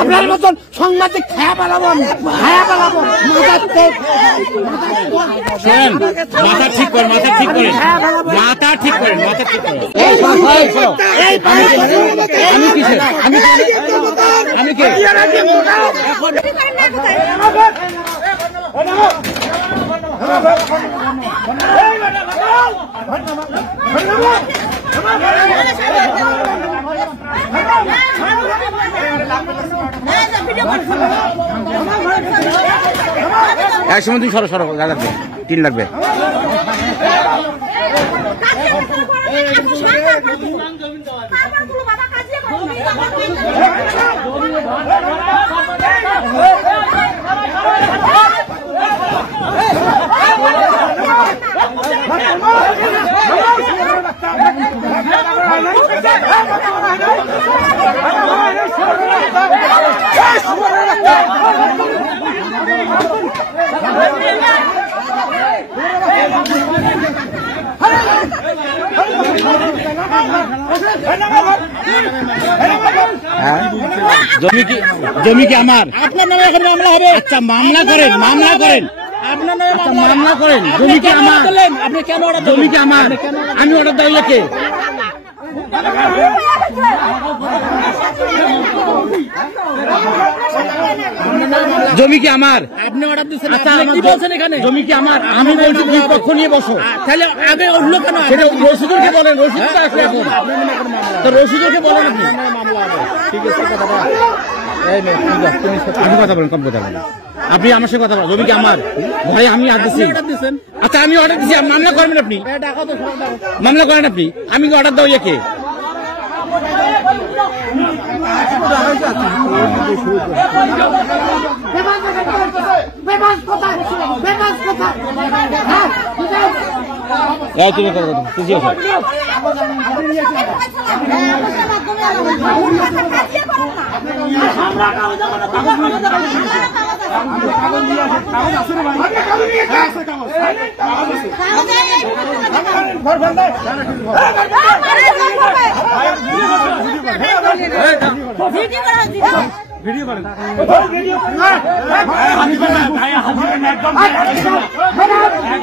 আপনার মতন সাংবাদিক খায়া পালাবো মাথা ঠিক করেন, মাথা ঠিক করেন, মাথা ঠিক করেন, মাথা ঠিক করেন। আমি কিসের? আমি কে? এক সময় তুমি সরো লাগবে, 3 লাগবে। জমি কি আমার? আপনার নামে এখন মামলা হবে। আচ্ছা মামলা করেন, মামলা করেন, আপনার নামে মামলা করেন। জমি কি আমার? আপনি কেন অর্ডার? জমি কি আমার? আমি অর্ডার দেওয়া কে? জমি কি আমার? আপনি অর্ডার দিচ্ছেন। আচ্ছা কি বলছেন এখানে? জমি কি আমার? আমি বলছি দুই পক্ষ নিয়ে বসো। তাহলে আগে উঠলো কেন? রশিদুরকে বলেন, রশিদ তো আসলে এখন তো রশিদুরকে বলেন আপনি। ঠিক আছে, আমি কথা বলেন, কম কথা বলেন। আপনি আমার সাথে কথা বলেন। জমি কি আমার? ভাই আমি আসতেছি। আচ্ছা আমি অর্ডার দিচ্ছি, মামলা করবেন আপনি? মামলা করেন আপনি। আমি কি অর্ডার দেওয়া কে? তুমি কথা বলো, খুশি আছো?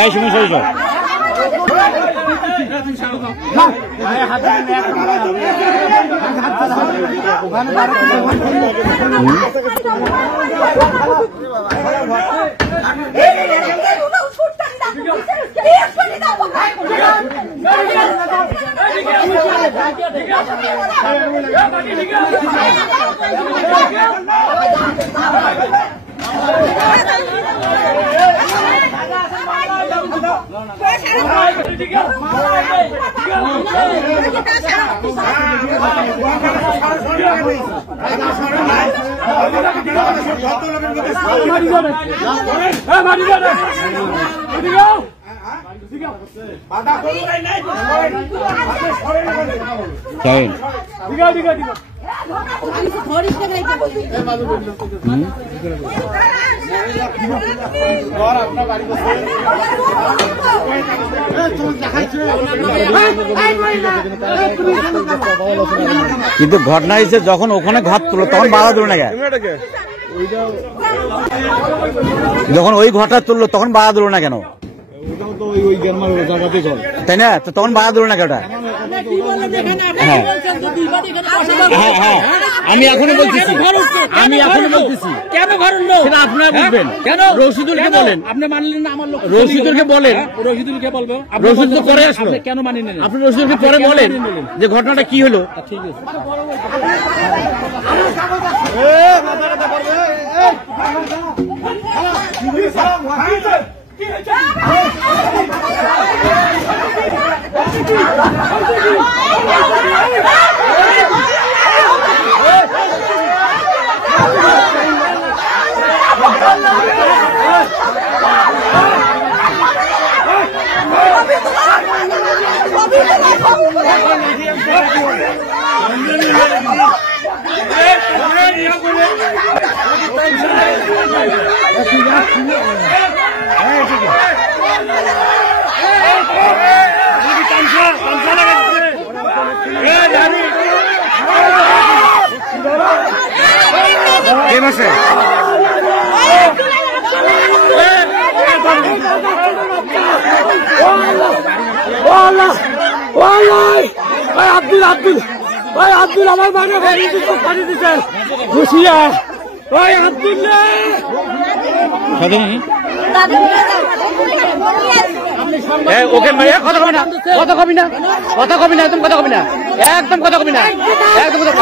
এই সময় সই কিন্তু ঘটনা হয়েছে যখন ওখানে ঘাত তুলো তখন বাধা দিল না কেন? যখন ওই ঘটনা তুললো তখন বাধা দিল না কেন? তাই না? তো তখন বাধা দিল না কেন? হ্যাঁ হ্যাঁ হ্যাঁ, আমি এখনো বলতেছি, আমি এখনো বলতেছি। কেন ঘর উঠলো সেটা আপনারা বুঝবেন। কেন? রশিদুলকে বলেন। আপনি মানলেন না? আমার লোক রশিদুলকে বলেন। রশিদুলকে বলবো। রশিদ তো পরে আসলো, কেন মানি নেন? আপনি রশিদুলকে পরে বলেন যে ঘটনাটা কি হলো। ঠিক আছে। কে মাসে আব্দুল আব্দুল ভাই আব্দুল আমার বাড়ি পানি দিচ্ছে ঘুষিয়া ভাই আব্দুল ওকে কথা কবি না কথা কবি না কথা কবি না একদম কথা কবি না একদম কথা কবি না একদম কথা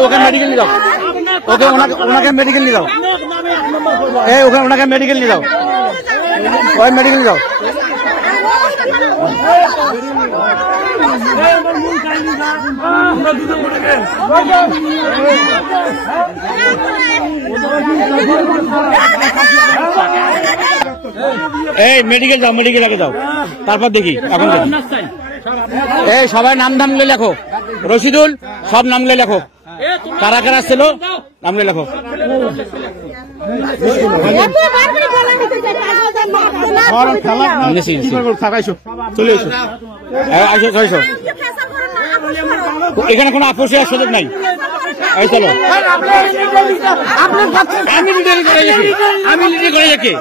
ওকে মেডিকেল নিয়ে যাও ওকে ওনাকে মেডিকেল নিয়ে যাও ওকে ওনাকে মেডিকেল নিয়ে যাও ওই মেডিকেল নিয়ে যাও এই মেডিকেল যাও মেডিকেল আগে যাও তারপর দেখি এখন এই সবাই নাম ধামলে লেখো রশিদুল সব নামলে লেখো কারা কারা ছিল নামলে লেখো চলে এসো আসো এখানে কোনো আপোষের সুযোগ নাই এই চলো আমি লিডারি করে যাচ্ছি আমি লিডারি করে যাচ্ছি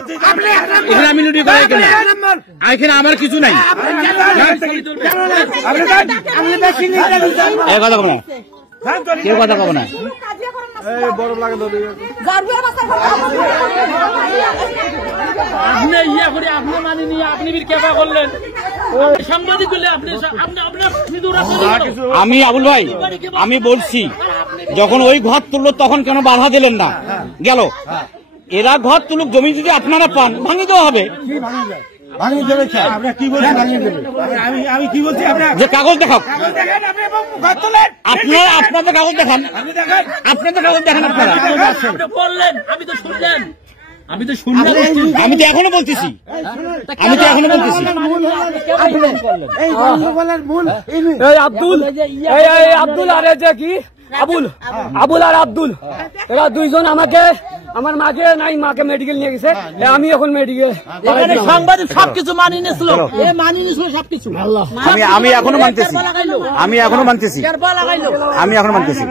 এখানে আমি লিডারি করে যাচ্ছি এখানে আমার কিছু নাই কথা বলো না কেউ কথা কব না আপনি ইয়ে করে আপনি মানি নিয়ে আপনি কেবা করলেন সাংবাদিক বললে আপনি আমি আবুল ভাই আমি বলছি যখন ওই ঘর তুললো তখন কেন বাধা দিলেন না গেল এরা ঘর তুলুক জমি যদি আপনারা পান ভাঙিয়ে দেওয়া হবে আমি কি বলছি যে কাগজ দেখাও আপনারা আপনাদের কাগজ দেখান আপনাদের কাগজ দেখান আপনারা বললেন আমি তো শুনলেন আমি তো শুনলাম আমি তো এখনো বলতেছি আমি তো এখনো বলতেছি আব্দুল আব্দুল আরে যে কি আবুল আবুল আর আব্দুল এরা দুইজন আমাকে আমার মাকে নাই মাকে মেডিকেল নিয়ে গেছে আমি এখন মেডিকেল সাংবাদিক সবকিছু মানিয়ে নিয়েছিল মানিয়ে নিয়েছিল সবকিছু আমি এখনো মানতেছি আমি এখনো মানতেছি আমি এখনো মানতেছি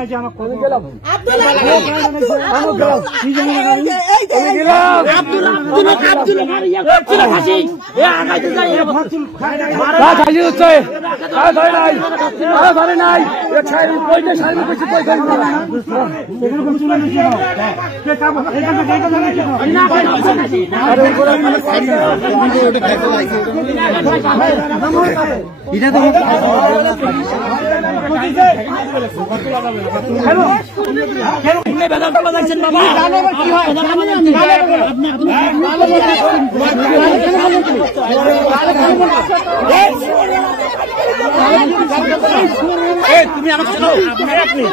তুমি আমাকে আমি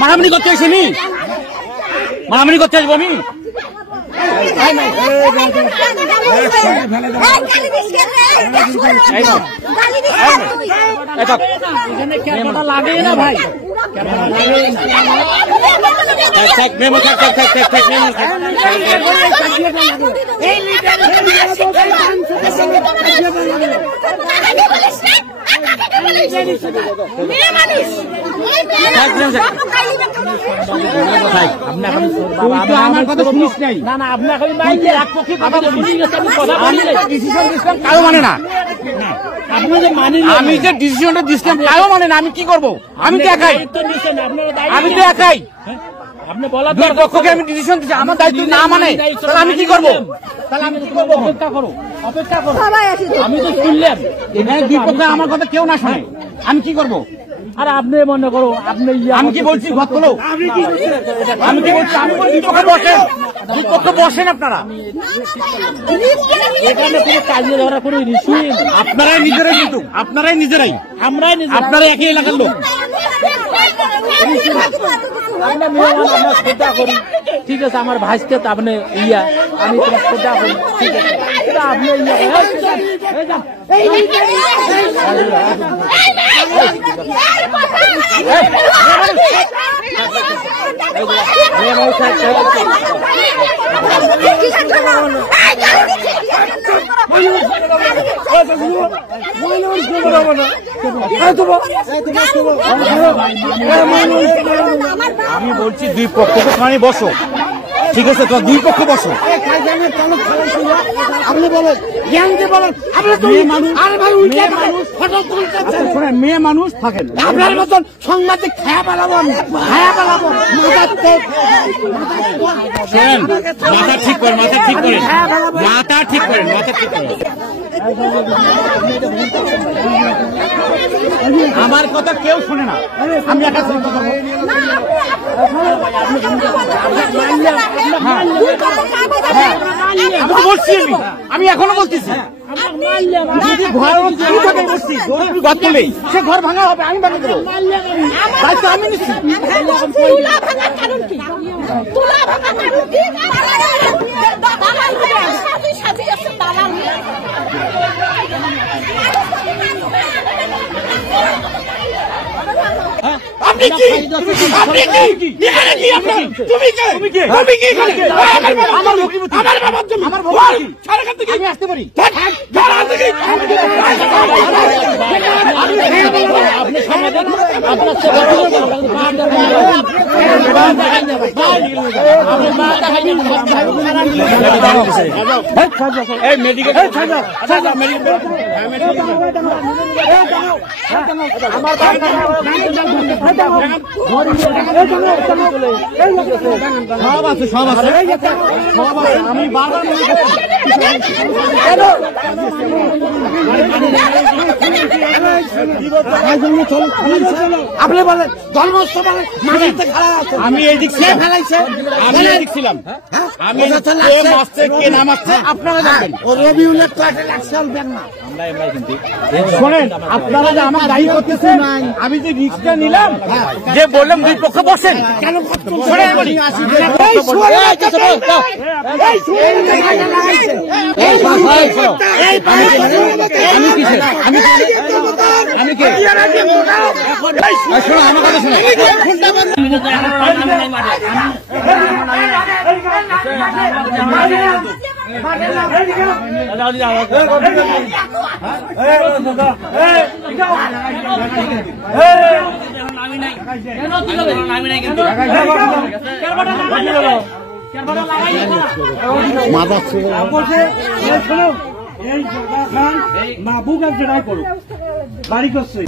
মারামারি করতে আসিনি মারামারি করতে আসবো আমি লাগে না ভাই আমার কথা শুনিস নাই না না আপনার কারো মানে না আমি যে ডিসিশনটা দিচ্ছিলাম কারো মানে না আমি কি করবো আমি তো একাই আমি তো একাই আপনি বলার দুই পক্ষকে আমি ডিসিশন দিচ্ছি আমার দায়িত্ব না মানে তাহলে আমি কি করবো তাহলে আমি অপেক্ষা করো অপেক্ষা করো আমি তো শুনলাম এখানে দুই পক্ষে আমার কথা কেউ না শোনে আমি কি করবো আর আপনি মনে করো আপনি আমি কি বলছি ঘর তোলো আমি কি বলছি আমি দুই পক্ষে বসেন দুই পক্ষে বসেন আপনারা এখানে কোনো কাজে ধরা কোনো রিসুই আপনারাই নিজেরাই কিন্তু আপনারাই নিজেরাই আমরাই আপনারা একই এলাকার লোক আমরা শ্রদ্ধা করি ঠিক আছে আমার ভাইকে তো আপনি ইয়া আমি তোমার শ্রদ্ধা করি ঠিক আছে আপনি ইয়া আমি বলছি দুই পক্ষকে মানে বসো, ঠিক আছে? তো দুই পক্ষ বসো। আপনি বলেন, জ্ঞানকে বলেন, আপনি তো আরে ভাই উল্টে ফটো তুলতে শোনেন, মেয়ে মানুষ থাকেন, আপনার মতন সাংবাদিক খায়া পালাবো, খায়া পালাবো। শোনেন, মাথা ঠিক করেন, মাথা ঠিক করেন, মাথা ঠিক করেন, মাথা ঠিক করেন। আমার কথা কেউ শোনে না, আমি একটা কথা বলবো। আমি তো বলছি, আমি এখনো বলতেছি, যদি ঘর থাকে বলছি ঘর তুলেই সে ঘর ভাঙা হবে, আমি ভাঙে দেবো, দায়িত্ব আমি নিচ্ছি। আপনি কি? আপনি কি? এখানে কি আপনার? তুমি কে? তুমি কে? তুমি কি এখানে? আমার মুক্তিপতি, আমার বাবার জমি, আমার বাবার সারা কাছ থেকে আমি আসতে পারি। সারা কাছ থেকে আপনি সমাজে আপনার এই মেডিকেল সব আছে, সব আছে, সব আছে। আমি বারবার মনে করছি আপনি বলেন ধর্মস্থ বলেন, মাটিতে খাড়া আছে। আমি এই দিক ছিলাম, আমি এই দিক ছিলাম, আমি কে মারছে কে না মারছে আপনারা জানেন। ও রবিউলের তো একটা লাক্সাল ব্যাগ না। শোনেন, আপনারা যে আমার দায়ী করতেছেন, আমি যে রিস্কটা নিলাম, যে বললাম দুই পক্ষ বসেন, কেন শোনেন বলি, আমি কে? শোনো আমার কথা শোনো, মাহবুব এক জেলায় করুক বাড়ি করছে।